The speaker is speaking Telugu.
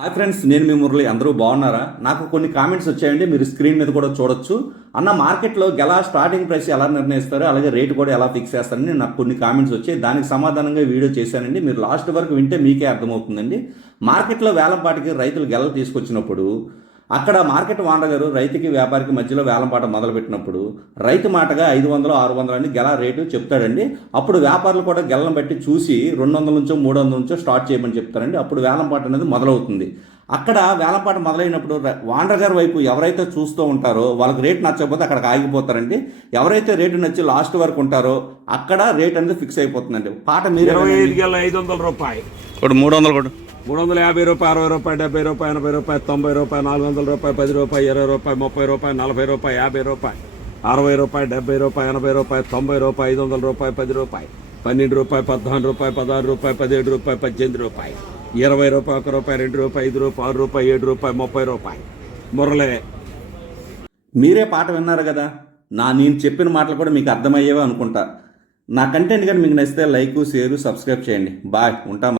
హాయ్ ఫ్రెండ్స్ నేను మీ మురళి. అందరూ బాగున్నారా? నాకు కొన్ని కామెంట్స్ వచ్చాయండి. మీరు స్క్రీన్ మీద కూడా చూడొచ్చు. అన్న మార్కెట్లో ఎలా స్టార్టింగ్ ప్రైస్ ఎలా నిర్ణయిస్తారు అలాగే రేట్ కూడా ఎలా ఫిక్స్ చేస్తారని నాకు కొన్ని కామెంట్స్ వచ్చాయి. దానికి సమాధానంగా వీడియో చేశానండి. మీరు లాస్ట్ వరకు వింటే మీకే అర్థమవుతుందండి. మార్కెట్లో వేలంపాటికి రైతులు గెల తీసుకొచ్చినప్పుడు అక్కడ మార్కెట్ వాండ గారు రైతుకి వ్యాపారికి మధ్యలో వేలంపాట మొదలుపెట్టినప్పుడు రైతు మాటగా ఐదు వందలు ఆరు వందలు అని గెల రేటు చెప్తాడండి. అప్పుడు వ్యాపారులు కూడా గెలను బట్టి చూసి రెండు వందల నుంచో మూడు వందల నుంచో స్టార్ట్ చేయమని చెప్తారండి. అప్పుడు వేలంపాట అనేది మొదలవుతుంది. అక్కడ వేలంపాట మొదలైనప్పుడు ర- వాండర్ గారి వైపు ఎవరైతే చూస్తూ ఉంటారో వాళ్ళకి రేట్ నచ్చకపోతే అక్కడికి ఆగిపోతారండి. ఎవరైతే రేటు నచ్చి లాస్ట్ వరకు ఉంటారో అక్కడ రేట్ అనేది ఫిక్స్ అయిపోతుందండి. పాట మీరు ఇరవై ఐదు వందల రూపాయలు. మూడు వందలు కూడా మూడు వందల యాభై రూపాయలు అరవై రూపాయలు డెబ్బై రూపాయలు ఎనభై రూపాయలు తొంభై రూపాయలు నాలుగు వందల రూపాయలు పది రూపాయలు ఇరవై రూపాయలు ముప్పై రూపాయలు నలభై రూపాయలు యాభై రూపాయలు అరవై రూపాయలు డెబ్బై రూపాయలు ఎనభై రూపాయలు తొంభై రూపాయలు ఐదు వందల రూపాయలు పది రూపాయలు పన్నెండు రూపాయలు పద్నాలుగు రూపాయలు పదహారు రూపాయలు పదిహేడు రూపాయలు పద్దెనిమిది రూపాయలు ఇరవై రూపాయలు ఒక రూపాయి రెండు రూపాయలు ఐదు రూపాయలు ఆరు రూపాయలు ఏడు రూపాయలు ముప్పై రూపాయలు మురళే మీరే పాట విన్నారు కదా? నా నేను చెప్పిన మాటలు కూడా మీకు అర్థమయ్యేవే అనుకుంటా. నా కంటెంట్ కానీ మీకు నచ్చితే లైక్ షేర్ సబ్స్క్రైబ్ చేయండి. బాయ్ ఉంటాం